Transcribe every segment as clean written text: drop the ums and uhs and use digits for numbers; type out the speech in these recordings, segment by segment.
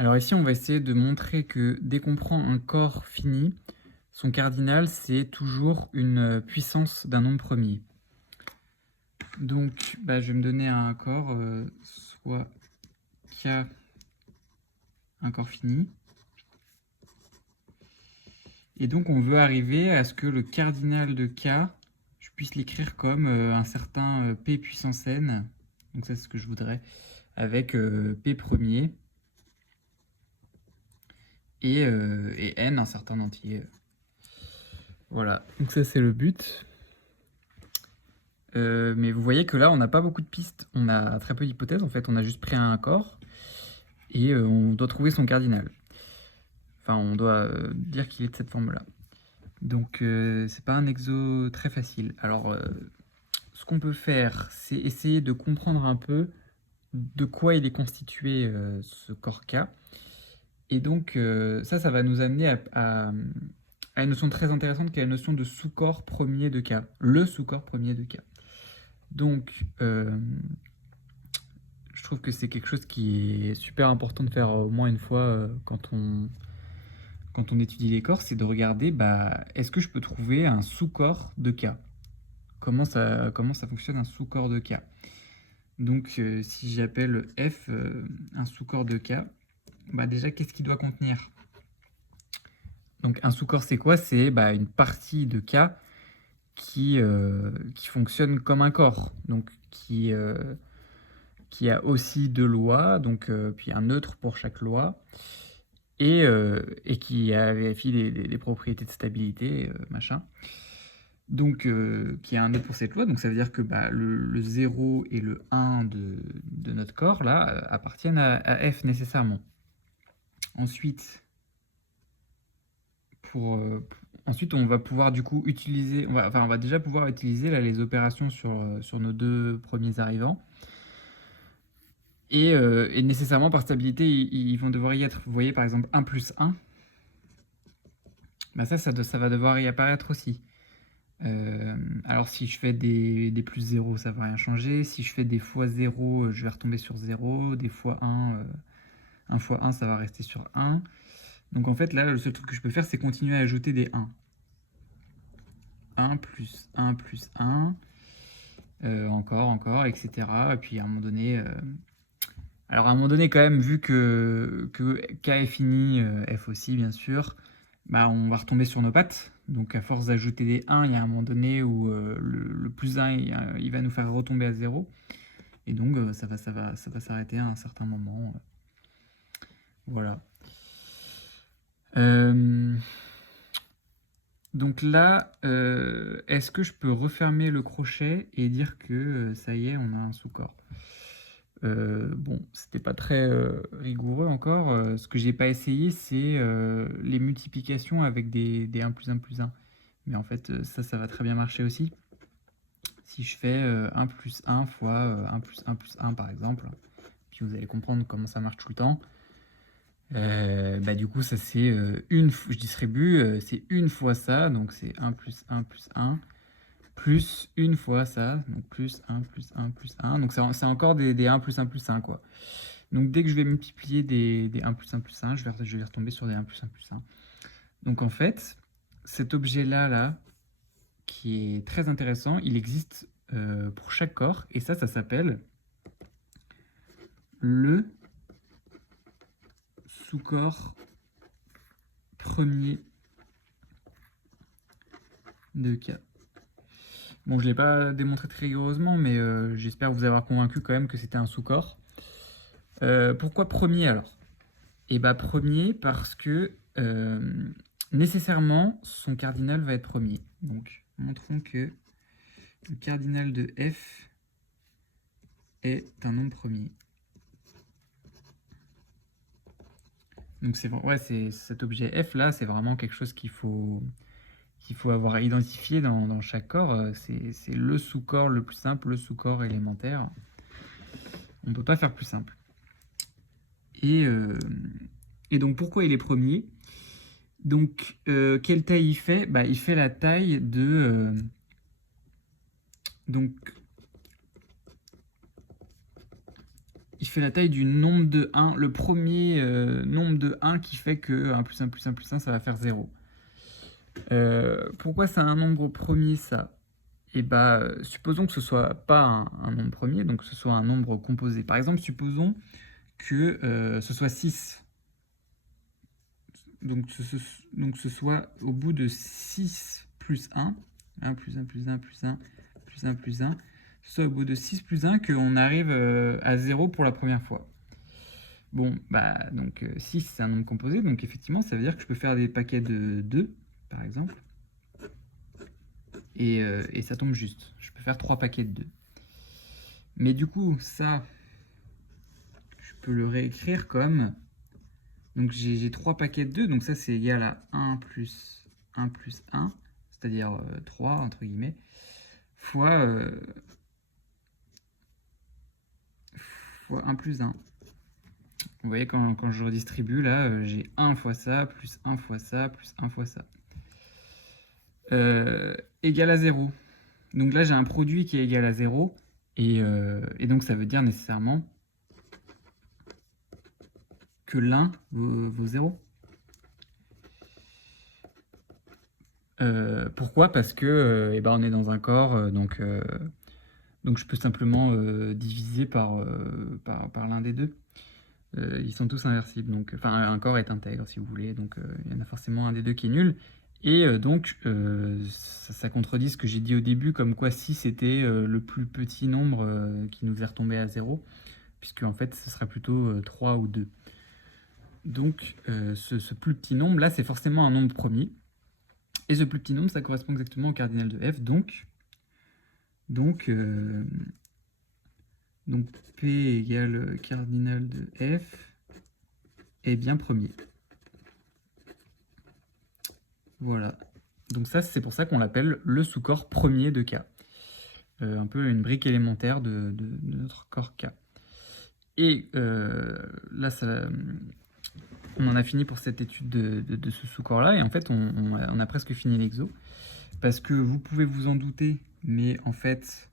Alors ici, on va essayer de montrer que dès qu'on prend un corps fini, son cardinal, c'est toujours une puissance d'un nombre premier. Donc, je vais me donner un corps, soit K, un corps fini. Et donc, on veut arriver à ce que le cardinal de K, je puisse l'écrire comme un certain P puissance n. Donc ça, c'est ce que je voudrais, avec P premier. Et n, un certain entier. Voilà, donc ça c'est le but. Mais vous voyez que là, on n'a pas beaucoup de pistes. On a très peu d'hypothèses. En fait, on a juste pris un corps et on doit trouver son cardinal. Enfin, on doit dire qu'il est de cette forme-là. Donc, c'est pas un exo très facile. Alors, ce qu'on peut faire, c'est essayer de comprendre un peu de quoi il est constitué ce corps K. Et donc, ça va nous amener à une notion très intéressante qui est la notion de sous-corps premier de K. Le sous-corps premier de K. Donc, je trouve que c'est quelque chose qui est super important de faire au moins une fois quand on étudie les corps, c'est de regarder est-ce que je peux trouver un sous-corps de K. Comment ça fonctionne un sous-corps de K. Donc si j'appelle F un sous-corps de K, déjà qu'est-ce qu'il doit contenir? Donc un sous-corps c'est quoi? C'est une partie de K qui fonctionne comme un corps, donc qui a aussi deux lois, donc puis un neutre pour chaque loi, et qui vérifie les propriétés de stabilité, machin. Donc, qui a un neutre pour cette loi, donc ça veut dire que le 0 et le 1 de notre corps, là, appartiennent à F nécessairement. Ensuite, ensuite, on va pouvoir du coup utiliser, on va déjà pouvoir utiliser là, les opérations sur nos deux premiers arrivants. Et nécessairement, par stabilité, ils vont devoir y être. Vous voyez, par exemple, 1 plus 1, ça va devoir y apparaître aussi. Alors, si je fais des plus 0, ça va rien changer. Si je fais des fois 0, je vais retomber sur 0. Des fois 1, 1 fois 1, ça va rester sur 1. Donc, en fait, là, le seul truc que je peux faire, c'est continuer à ajouter des 1. 1 plus 1 plus 1. Encore, etc. Et puis, à un moment donné... Alors à un moment donné, quand même, vu que K est fini, F aussi, bien sûr, on va retomber sur nos pattes. Donc à force d'ajouter des 1, il y a un moment donné où le plus 1, il va nous faire retomber à 0. Et donc ça va s'arrêter à un certain moment. Voilà. Donc là, est-ce que je peux refermer le crochet et dire que ça y est, on a un sous-corps? Bon, c'était pas très rigoureux encore. Ce que j'ai pas essayé, c'est les multiplications avec des 1 plus 1 plus 1. Mais en fait, ça va très bien marcher aussi. Si je fais 1 plus 1 fois 1 plus 1 plus 1, par exemple, puis vous allez comprendre comment ça marche tout le temps. Du coup, ça c'est je distribue, c'est une fois ça, donc c'est 1 plus 1 plus 1, plus une fois ça, donc plus 1 plus 1 plus 1. Donc c'est encore des 1 plus 1 plus 1, quoi. Donc dès que je vais multiplier des 1 plus 1 plus 1, je vais retomber sur des 1 plus 1 plus 1. Donc en fait, cet objet-là, là, qui est très intéressant, il existe pour chaque corps, et ça s'appelle le sous-corps premier de K. Bon, je ne l'ai pas démontré très rigoureusement, mais j'espère vous avoir convaincu quand même que c'était un sous-corps. Pourquoi premier alors? Et premier parce que nécessairement son cardinal va être premier. Donc montrons que le cardinal de F est un nombre premier. Donc c'est cet objet F là, c'est vraiment quelque chose qu'il faut avoir identifié dans chaque corps. C'est le sous-corps le plus simple, le sous-corps élémentaire. On ne peut pas faire plus simple. Et donc pourquoi il est premier? Donc quelle taille il fait? Il fait la taille de donc il fait la taille du nombre de 1, le premier nombre de 1 qui fait que 1 plus 1 plus 1 plus 1, ça va faire 0. Pourquoi c'est un nombre premier, ça? Et bah, supposons que ce soit pas un nombre premier, donc que ce soit un nombre composé. Par exemple, supposons que ce soit 6. Donc ce soit au bout de 6 plus 1, 1 plus 1 plus 1 plus 1 plus 1 plus 1, soit au bout de 6 plus 1 qu'on arrive à 0 pour la première fois. Bon, bah donc 6 c'est un nombre composé, donc effectivement ça veut dire que je peux faire des paquets de 2, par exemple, et ça tombe juste. Je peux faire 3 paquets de 2. Mais du coup, ça, je peux le réécrire comme... Donc j'ai 3 paquets de 2, donc ça c'est égal à 1 plus 1 plus 1, c'est-à-dire 3 entre guillemets, fois 1 plus 1. Vous voyez, quand je redistribue, là, j'ai 1 fois ça, plus 1 fois ça, plus 1 fois ça. Égal à 0. Donc là, j'ai un produit qui est égal à 0, et donc ça veut dire nécessairement que l'un vaut 0. Pourquoi? Parce que eh ben, on est dans un corps, donc je peux simplement diviser par l'un des deux. Ils sont tous inversibles, donc enfin un corps est intègre si vous voulez, donc il y en a forcément un des deux qui est nul. Et donc ça contredit ce que j'ai dit au début, comme quoi 6 était le plus petit nombre qui nous est retombé à 0, puisque en fait ce sera plutôt 3 ou 2. Donc ce plus petit nombre là, c'est forcément un nombre premier. Et ce plus petit nombre, ça correspond exactement au cardinal de f, donc P égale cardinal de f est bien premier. Voilà. Donc ça, c'est pour ça qu'on l'appelle le sous-corps premier de K. Un peu une brique élémentaire de notre corps K. Et là, on en a fini pour cette étude de ce sous-corps-là. Et en fait, on a presque fini l'exo. Parce que vous pouvez vous en douter, mais en fait,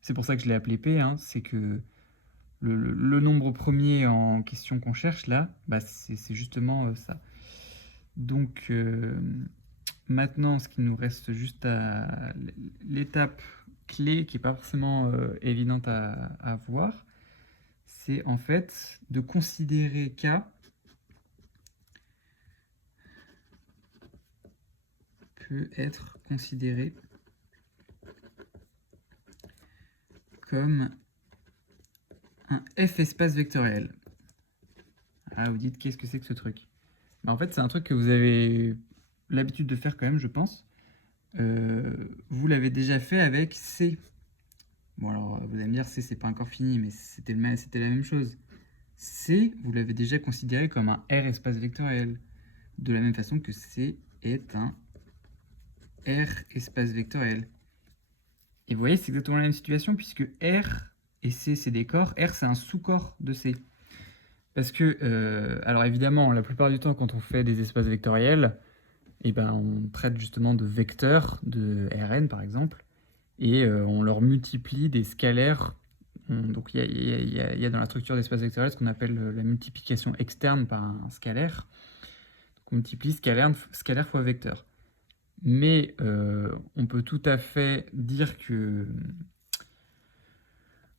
c'est pour ça que je l'ai appelé P, hein, c'est que le nombre premier en question qu'on cherche là, bah, c'est justement ça. Donc maintenant, ce qui nous reste juste à l'étape clé, qui n'est pas forcément évidente à voir, c'est en fait de considérer K peut être considéré comme un F espace vectoriel. Ah, vous dites, qu'est-ce que c'est que ce truc? Bah, en fait, c'est un truc que vous avez l'habitude de faire quand même, je pense. Vous l'avez déjà fait avec C. Bon, alors, vous allez me dire, C, c'est pas encore fini, mais c'était la même chose. C, vous l'avez déjà considéré comme un R espace vectoriel. De la même façon que C est un R espace vectoriel. Et vous voyez, c'est exactement la même situation, puisque R et C, c'est des corps. R, c'est un sous-corps de C. Parce que, alors évidemment, la plupart du temps, quand on fait des espaces vectoriels, eh ben, on traite justement de vecteurs, de Rn par exemple, et on leur multiplie des scalaires. Donc il y a dans la structure d'espace vectoriel ce qu'on appelle la multiplication externe par un scalaire. Donc on multiplie scalaire fois vecteur. Mais on peut tout à fait dire que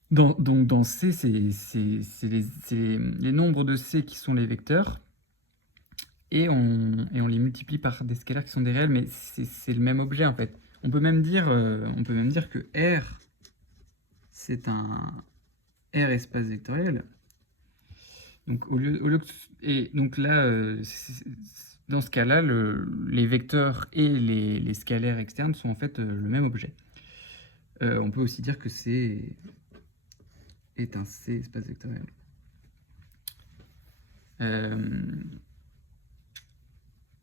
dans C, c'est les nombres de C qui sont les vecteurs, et on les multiplie par des scalaires qui sont des réels, mais c'est le même objet en fait. On peut même dire que R, c'est un R espace vectoriel. Donc, et donc là, dans ce cas-là, les vecteurs et les scalaires externes sont en fait le même objet. On peut aussi dire que C est un C espace vectoriel.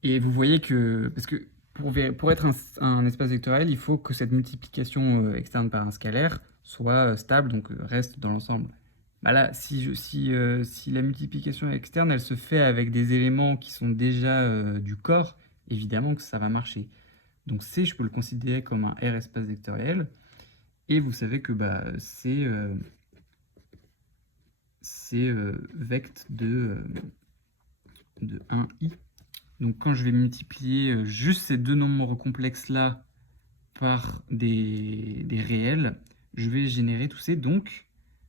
Et vous voyez que, parce que pour être un espace vectoriel, il faut que cette multiplication externe par un scalaire soit stable, donc reste dans l'ensemble. Bah là, si la multiplication externe, elle se fait avec des éléments qui sont déjà du corps, évidemment que ça va marcher. Donc C, je peux le considérer comme un R espace vectoriel, et vous savez que bah, C, c'est vect de 1i. Donc quand je vais multiplier juste ces deux nombres complexes-là par des réels, je vais générer tous ces. Donc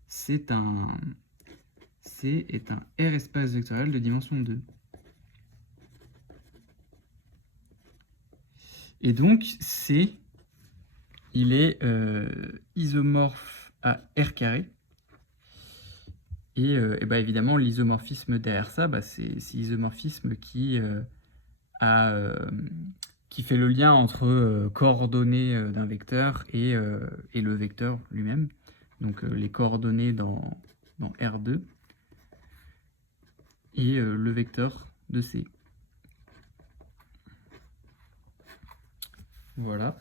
c'est un R espace vectoriel de dimension 2. Et donc C, il est isomorphe à R carré. Et bah évidemment, l'isomorphisme derrière ça, bah c'est l'isomorphisme qui fait le lien entre coordonnées d'un vecteur et le vecteur lui-même. Donc les coordonnées dans R2 et le vecteur de C. Voilà.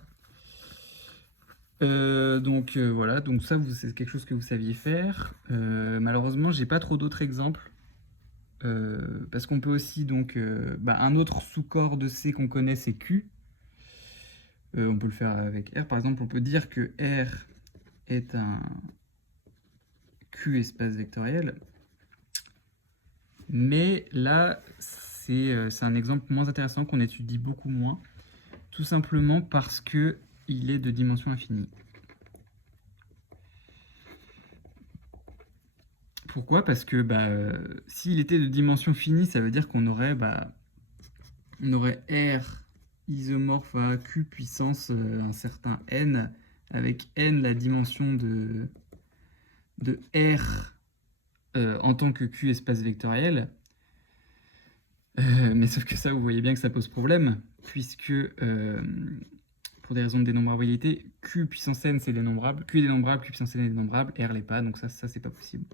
Voilà, donc ça c'est quelque chose que vous saviez faire. Malheureusement, j'ai pas trop d'autres exemples. Parce qu'on peut aussi donc un autre sous-corps de C qu'on connaît, c'est Q. On peut le faire avec R. Par exemple, on peut dire que R est un Q espace vectoriel. Mais là, c'est un exemple moins intéressant qu'on étudie beaucoup moins. Tout simplement parce que il est de dimension infinie. Pourquoi? Parce que s'il était de dimension finie, ça veut dire qu'on aurait, R isomorphe à Q puissance un certain n, avec n la dimension de R en tant que Q espace vectoriel. Mais sauf que ça, vous voyez bien que ça pose problème, puisque pour des raisons de dénombrabilité, Q puissance n c'est dénombrable, Q est dénombrable, Q puissance n est dénombrable, R l'est pas, donc ça c'est pas possible.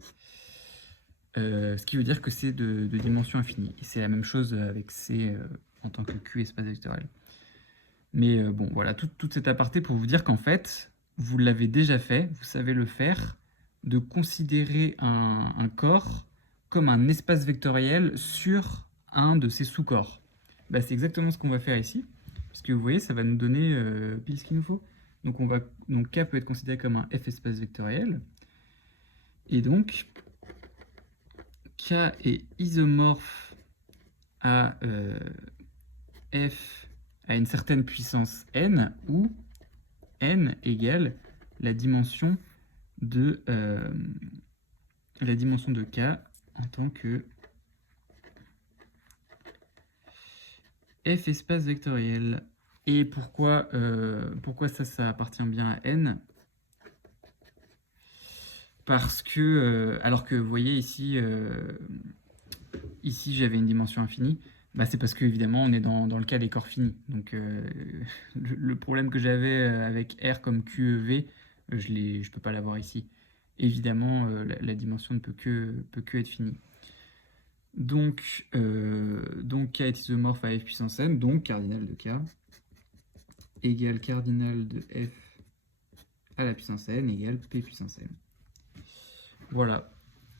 Ce qui veut dire que c'est de dimension infinie. Et c'est la même chose avec C en tant que Q espace vectoriel. Mais bon, voilà, toute cette aparté pour vous dire qu'en fait, vous l'avez déjà fait, vous savez le faire, de considérer un corps comme un espace vectoriel sur un de ses sous-corps. C'est exactement ce qu'on va faire ici, parce que vous voyez, ça va nous donner pile ce qu'il nous faut. Donc, K peut être considéré comme un F espace vectoriel. Et donc, K est isomorphe à F à une certaine puissance n, où n égale la dimension de K en tant que F espace vectoriel. Et pourquoi ça appartient bien à n? Parce que, alors que vous voyez ici, j'avais une dimension infinie, c'est parce que évidemment on est dans le cas des corps finis. Donc le problème que j'avais avec R comme QEV, je peux pas l'avoir ici. Évidemment, la dimension ne peut que être finie. Donc K est isomorphe à F puissance n, donc cardinal de K égale cardinal de F à la puissance n égale P puissance n. Voilà.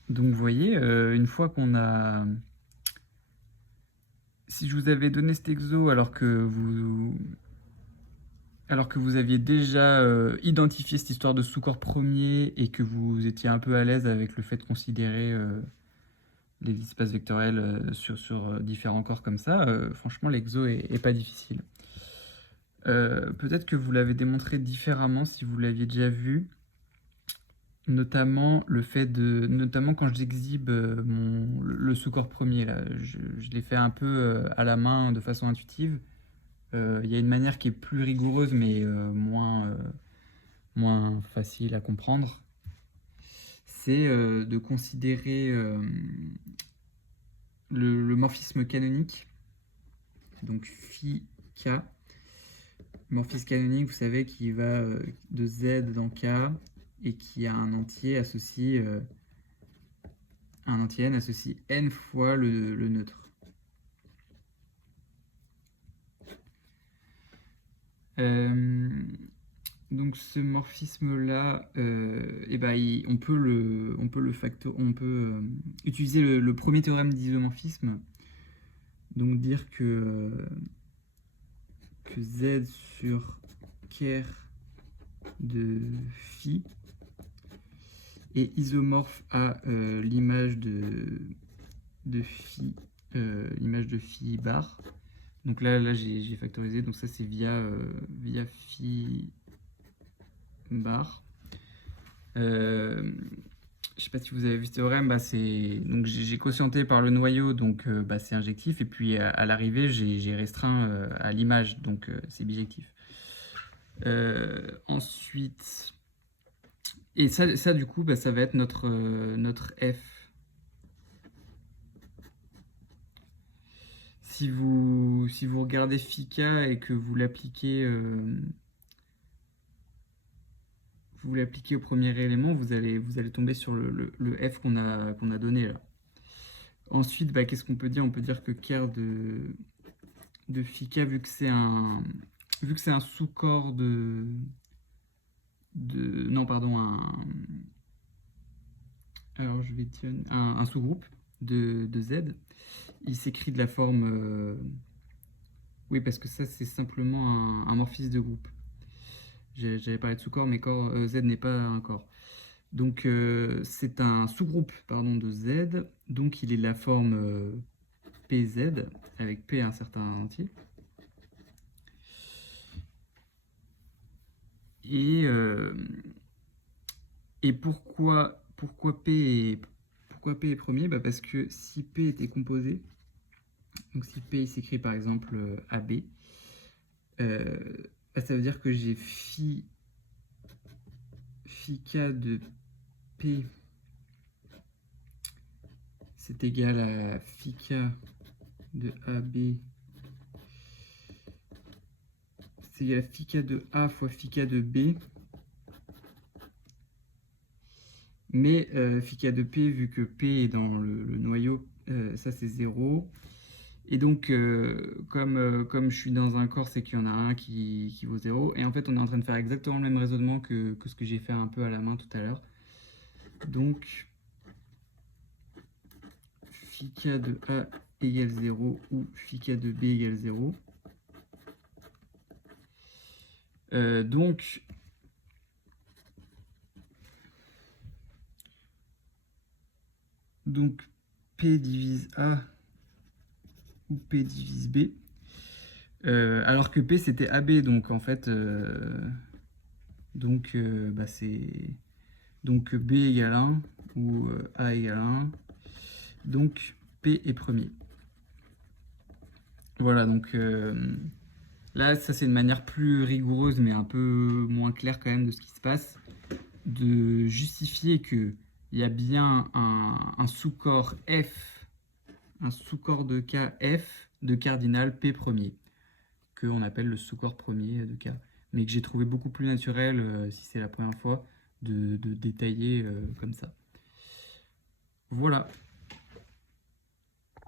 Donc vous voyez, une fois qu'on a... Si je vous avais donné cet exo alors que vous aviez déjà identifié cette histoire de sous-corps premier et que vous étiez un peu à l'aise avec le fait de considérer les espaces vectoriels sur différents corps comme ça, franchement l'exo est pas difficile. Peut-être que vous l'avez démontré différemment si vous l'aviez déjà vu, notamment quand j'exhibe le sous-corps premier là, je l'ai fait un peu à la main de façon intuitive. Il y a une manière qui est plus rigoureuse mais moins facile à comprendre. C'est de considérer le morphisme canonique, donc phi k. Morphisme canonique, vous savez, qui va de Z dans K et qui a un entier associé n associe n fois le neutre. Donc ce morphisme-là, on peut utiliser le premier théorème d'isomorphisme, donc dire que Z sur ker de phi est isomorphe à l'image de phi bar. Donc là j'ai factorisé, donc ça c'est via phi bar. Je sais pas si vous avez vu ce théorème, donc j'ai quotienté par le noyau, donc c'est injectif, et puis à l'arrivée j'ai restreint à l'image, donc c'est bijectif. Ensuite, et ça du coup, ça va être notre f. Si vous regardez phi k et que vous l'appliquez au premier élément, vous allez tomber sur le f qu'on a donné là. Ensuite, qu'est-ce qu'on peut dire? On peut dire que ker de phi k, vu que c'est un sous-corps non, pardon, alors je vais dire un sous-groupe de z, il s'écrit de la forme oui, parce que ça c'est simplement un morphisme de groupe. J'avais parlé de sous-corps, mais z n'est pas un corps. Donc c'est un sous-groupe de z, donc il est de la forme pz, avec p un certain entier. Et pourquoi P est premier? Parce que si P était composé, donc si P s'écrit par exemple AB, ça veut dire que j'ai phi k de P, c'est égal à phi k de AB, c'est égal à phi k de A fois phi k de B. Mais phi k de P, vu que P est dans le noyau, ça c'est 0. Et donc, comme je suis dans un corps, c'est qu'il y en a un qui vaut 0. Et en fait, on est en train de faire exactement le même raisonnement que ce que j'ai fait un peu à la main tout à l'heure. Donc, phi k de A égale 0 ou phi k de B égale 0. Donc, P divise A ou P divise B. Alors que P c'était AB, donc en fait, c'est donc B égale 1 ou A égale 1. Donc P est premier. Voilà, donc là, ça c'est une manière plus rigoureuse, mais un peu moins claire quand même de ce qui se passe, de justifier qu'il y a bien un sous-corps F, un sous-corps de K F de cardinal P premier, qu'on appelle le sous-corps premier de K, mais que j'ai trouvé beaucoup plus naturel, si c'est la première fois, de détailler comme ça. Voilà.